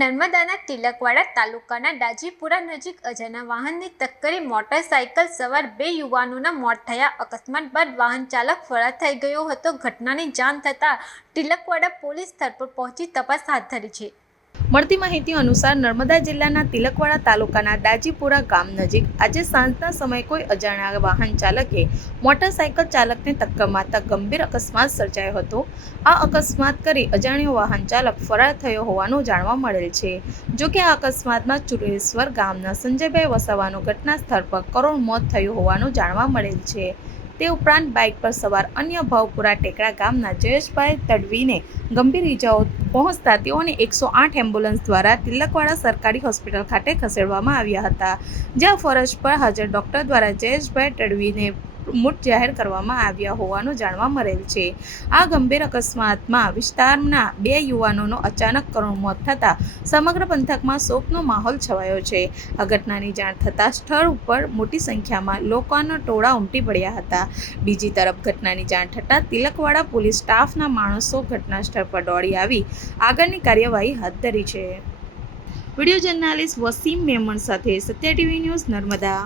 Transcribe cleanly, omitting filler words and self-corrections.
નર્મદાના તિલકવાડા તાલુકાના દાજીપુરા નજીક અજાણ્યા વાહનની ટક્કરે મોટરસાઇકલ સવાર બે યુવાનોના મોત થયા. અકસ્માત બાદ વાહન ચાલક ફરાર થઈ ગયો હતો. ઘટનાની જાણ થતાં તિલકવાડા પોલીસ સ્થળ પર પહોંચી તપાસ હાથ ધરી છે. મળતી માહિતી અનુસાર નર્મદા જિલ્લાના તિલકવાડા તાલુકાના દાજીપુરા ગામ નજીક આજે સાંજના સમયે કોઈ અજાણ્યા વાહન ચાલકે મોટરસાઇકલ ચાલકને ટક્કર મારતા ગંભીર અકસ્માત સર્જાયો હતો. આ અકસ્માત કરી અજાણ્યો વાહન ચાલક ફરાર થયો હોવાનું જાણવા મળેલ છે. જોકે આ અકસ્માતમાં ચુરેશ્વર ગામના સંજયભાઈ વસાવાનું ઘટના સ્થળ પર કરુણ મોત થયું હોવાનું જાણવા મળેલ છે. તે ઉપરાંત બાઇક પર સવાર અન્ય ભાવપુરા ટેકરા ગામના જયેશભાઈ તડવીને ગંભીર ઇજાઓ પહોંચતા તેઓને 108 એમ્બ્યુલન્સ દ્વારા તિલકવાડા સરકારી હોસ્પિટલ ખાતે ખસેડવામાં આવ્યા હતા, જ્યાં ફરજ પર હાજર ડોક્ટર દ્વારા જયેશભાઈ તડવીને મૃત જાહેર કરવામાં આવ્યા હોવાનું જાણવા મળેલ છે. આ ગંભીર અકસ્માતમાં વિસ્તારના બે યુવાનોનો અચાનક કરુણ મોત થતાં સમગ્ર પંથકમાં શોકનો માહોલ છવાયો છે. આ ઘટનાની જાણ થતાં સ્થળ ઉપર મોટી સંખ્યામાં લોકોના ટોળા ઉમટી પડ્યા હતા. બીજી તરફ ઘટનાની જાણ થતાં તિલકવાડા પોલીસ સ્ટાફના માણસો ઘટના સ્થળ પર દોડી આવી આગળની કાર્યવાહી હાથ ધરી છે. વિડીયો જર્નાલિસ્ટ વસીમ મેમણ સાથે સત્ય ટીવી ન્યૂઝ નર્મદા.